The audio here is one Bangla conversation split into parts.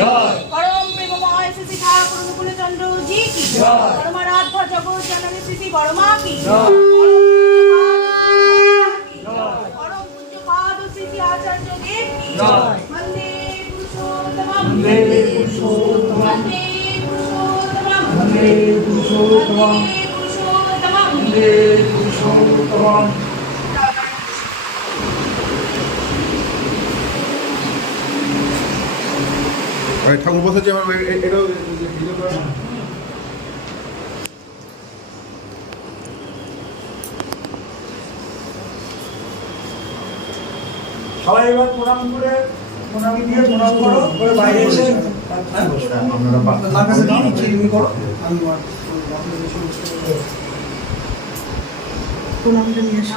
পরম প্রেমময় শ্রী ঠাকুর কুলচন্দ্র জি কি? পরমারাধ্য জগৎ জননী শ্রী বড়মা কি। পরম পূজ্য পাদ শ্রী আচার্য দেব কি। বন্দে পুরুষোত্তমম। বন্দে পুরুষোত্তমম। বন্দে পুরুষোত্তমম। বন্দে পুরুষোত্তমম। বন্দে পুরুষোত্তমম। ঠাকুর বসেছে আমার এ- এ- এটাও সবাই এবার প্রণাম করে প্রণামী দিয়ে প্রণাম করো করে বাইরে এসে আপনারা পা- তার কাছে দিয়ে দিচ্ছি তুমি করো। আমি প্রণামটা নিয়ে এসে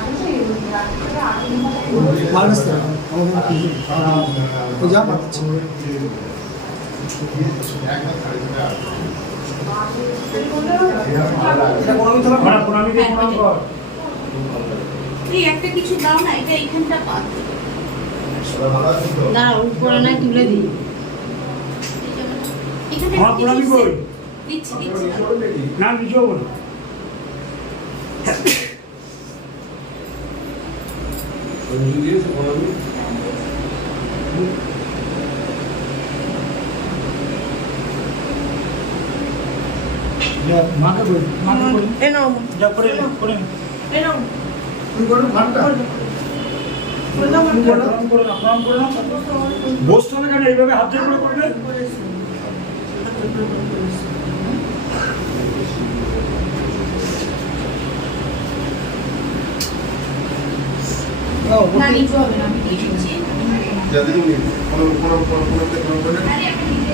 যা পাচ্ছি একটা কিছু দাও না এটা এইখানটা পাত দাঁড়াও উপরে তুলে দিই। না কিছু বলো মাকে বল মাকে বল এ নাও যা করে নে, করে নে। এ নাও তুমি করো ভাতটা প্রণাম করে নাও, করে নাও, প্রণাম করে নাও। বসতে হবে কেন? এইভাবে হাত করে করবে যাদের কোনো কোনো কোনো কোনো কোনো কোনো আরে আমি নিজে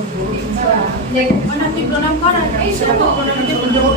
এই যে- খেয়ে দাঁড়িয়ে বসো। তুই প্রণাম কর আর এই সব প্রণামীকে প্রণাম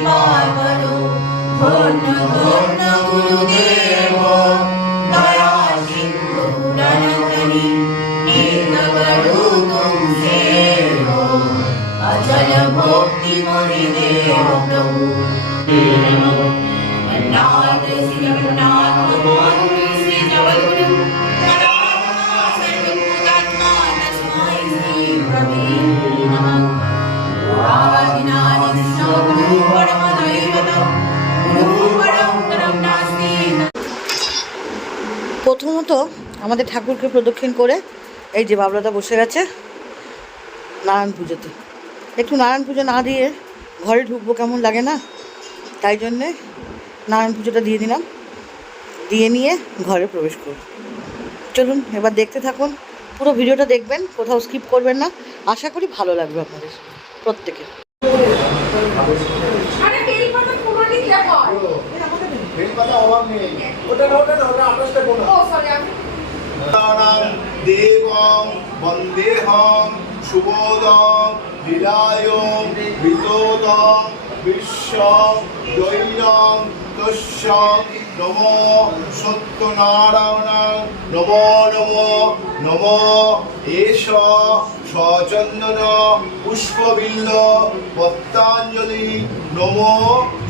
जस कृपा करो धन धन गुरुदेव दया सिंधु रन करी नीत करू तुम सेवो अचल भक्ति मोहि देव प्रभु जगन्नाथ श्री जगन्नाथ भगवान श्री जगद्गुरु প্রথমত আমাদের ঠাকুরকে প্রদক্ষিণ করে এই যে বাবলাদা বসে গেছে নারায়ণ পুজোতে। একটু নারায়ণ পুজো না দিয়ে ঘরে ঢুকবো কেমন লাগে না? তাই জন্যে নারায়ণ পুজোটা দিয়ে দিলাম। দিয়ে নিয়ে ঘরে প্রবেশ করব। চলুন, এবার দেখতে থাকুন। পুরো ভিডিওটা দেখবেন, কোথাও স্কিপ করবেন না। আশা করি ভালো লাগবে আপনাদের প্রত্যেকের। দেবং বন্দেহং শুভোদং লীলায়ং বিতোদং বিশ্বং দৈনং তস্য নমো সত্যনারায়ণ নম নম নম। এষ সচন্দন পুষ্পবিল্ল পত্তাঞ্জলি। নমো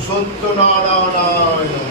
সত্যনারায়ণায়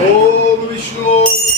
Om Vishnu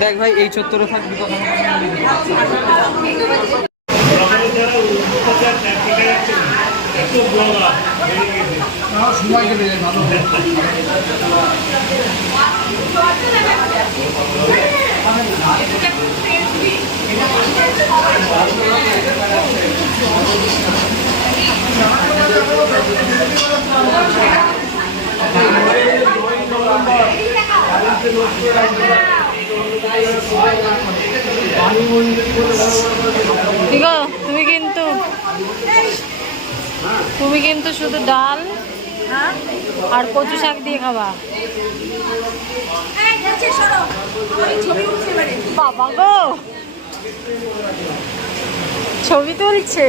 দেখ ভাই এই চত্বরে থাকবি সময় যায় ভালো তুমি কিন্তু তুমি কিন্তু শুধু ডাল আর কচু শাক দিয়ে খাবা। বাবা গো! ছবি তুলছে।